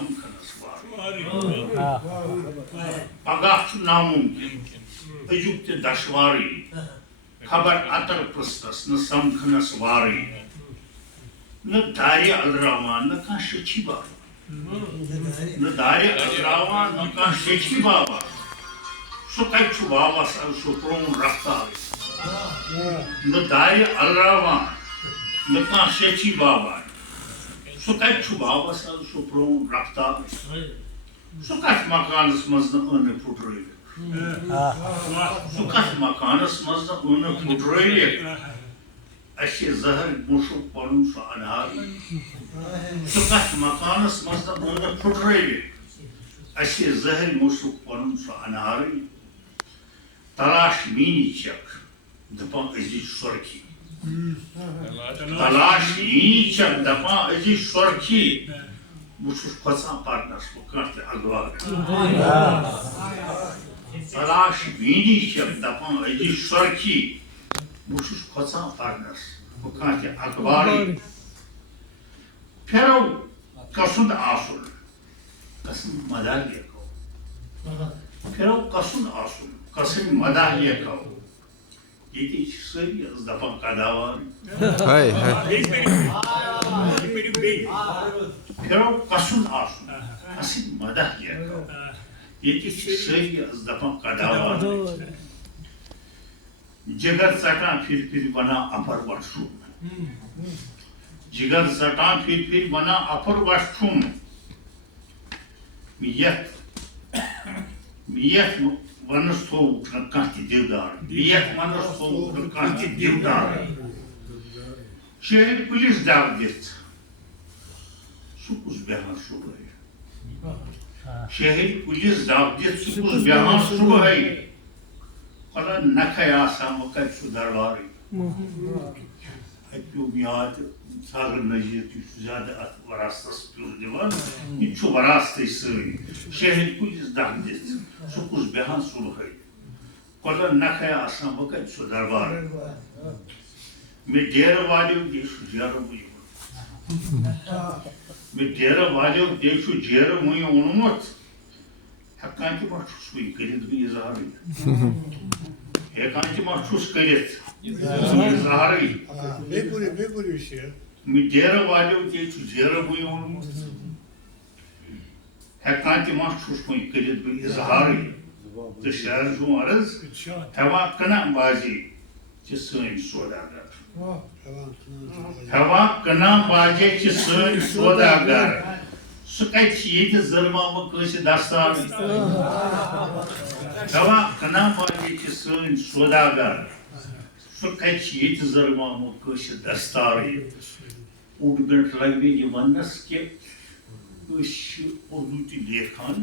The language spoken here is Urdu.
سمکھنس پگہ ناممکن أزیُک تہِ دشوارٕے خبر اتر پرٛژھنس نہٕ سمکھنس وارٕے نہٕ دارِ ألراوان نہٕ کانٛہہ شیچھی بابا نہٕ دارِ ألراوان نہٕ کانٛہہ شیچھی بابا سُہ کتہِ چھُ بابس سُہ پرٛون رفتار نہٕ دارِ ألراوان نہٕ کانٛہہ شیچھی بابا سُہ کتہِ چھُ بابس سُہ پرٛون رفتار سُہ کتھ مکانس منٛز نہٕ أنہٕ پھُٹرٲوِتھ سُہ کتھ مکانس منٛز نہٕ أنہٕ پھُٹرٲوِتھ اَسہِ زہر مُشُک پنُن سُہ انہارٕے سُہ کتھ مکانس منٛز نہٕ أنہٕ پھُٹرٲوِتھ اَسہِ زہر مُشُک پنُن سُہ انہارٕے تلاش میٖنی چھکھ دپان أزِچ سۄرخی تلاش میٖنی چھکھ دپان أزِچ سۄرخی بہٕ چھُس کھۄژان پرنس بہٕ کانٛہہ تہِ اخبار تلاش میٖنی چھکھ دپان أزِچ سۄرخی بہٕ چھُس کھۄژان پرنس بہٕ کانٛہہ تہِ اخبارٕے پھِرو کسُند آسُن قسم مداح لیکھو پھِرو کسُند آسُن قسم مداح لیکھو ییٚتہِ چھِ سٲری حظ دپان کداوارٕے پھِرو کسُند آسُن قسم مداح لیکھو ییٚتہِ چھِ سٲری حظ دپان کداوارٕے جگر ژٹان پھِرِ پھِرِ ونان اپر وٹھ چھُم جگر ژٹان پھِرِ پھِرِ ونان اپر وٹھ چھُم یتھ ونس تھووُکھ نہٕ کانٛہہ تہِ دِودار یتھ ونس تھووُکھ نہٕ کانٛہہ تہِ دِودار شہرِ کُلِس دب دِتھ سُہ کُس بیٚہان صُبحٲے شہرِ کُلِس دب دِتھ سُہ کُس بیٚہان صُبحٲے خۄدا نکھے آسان وۄنۍ کتہِ چھُ دربارٕے اَتہِ پیوٚم یاد ساگر نذیٖر تہِ چھُ زیادٕ اتھ وراثتس پیوٚن دِوان یہِ تہِ چھُ وراثتٕے سۭتۍ شہرِ کُلِس دب دِتھ سُہ کُس بیٚہان صُبحٲے خۄدا نکھے آسان وۄنۍ کتہِ چھُ دربارٕے مےٚ ڈیرٕ والیو دے چھُ جیرٕ وٕنہِ مےٚ ڈیرٕ والیو دے چھُ جیرٕ وٕنہِ اوٚنمُت ہٮ۪کان تہِ ما چھُس وٕنہِ کٔرِتھ بہٕ اِظہارٕے ہٮ۪کان تہِ ما چھُس کٔرِتھ اِظہارٕے مےٚ ڈیرٕ والیو دے چھُ جیرٕ وٕنہِ اوٚنمُت ہٮ۪کان تہِ ما چھُس وٕنہِ کٔرِتھ بہٕ اِظہارٕے تہٕ شاعر سُنٛد عرض ہٮ۪وان کٕنان بازے چھِ سٲنۍ سوداگر ہٮ۪وان کٕنان باجے چھِ سٲنۍ سوداگر سُہ کتہِ چھِ ییٚتہِ زٔرماوُن کٲنٛسہِ دستارٕے ہٮ۪وان کٕنان باجے چھِ سٲنۍ سوداگر سُہ کتہِ چھِ ییٚتہِ زٔرماوُن کٲنٛسہِ دستارٕے اوٚڑ گنٛٹہٕ لگہِ مےٚ یہِ وننس کہِ أسۍ چھِ اُردو تہِ لیکھان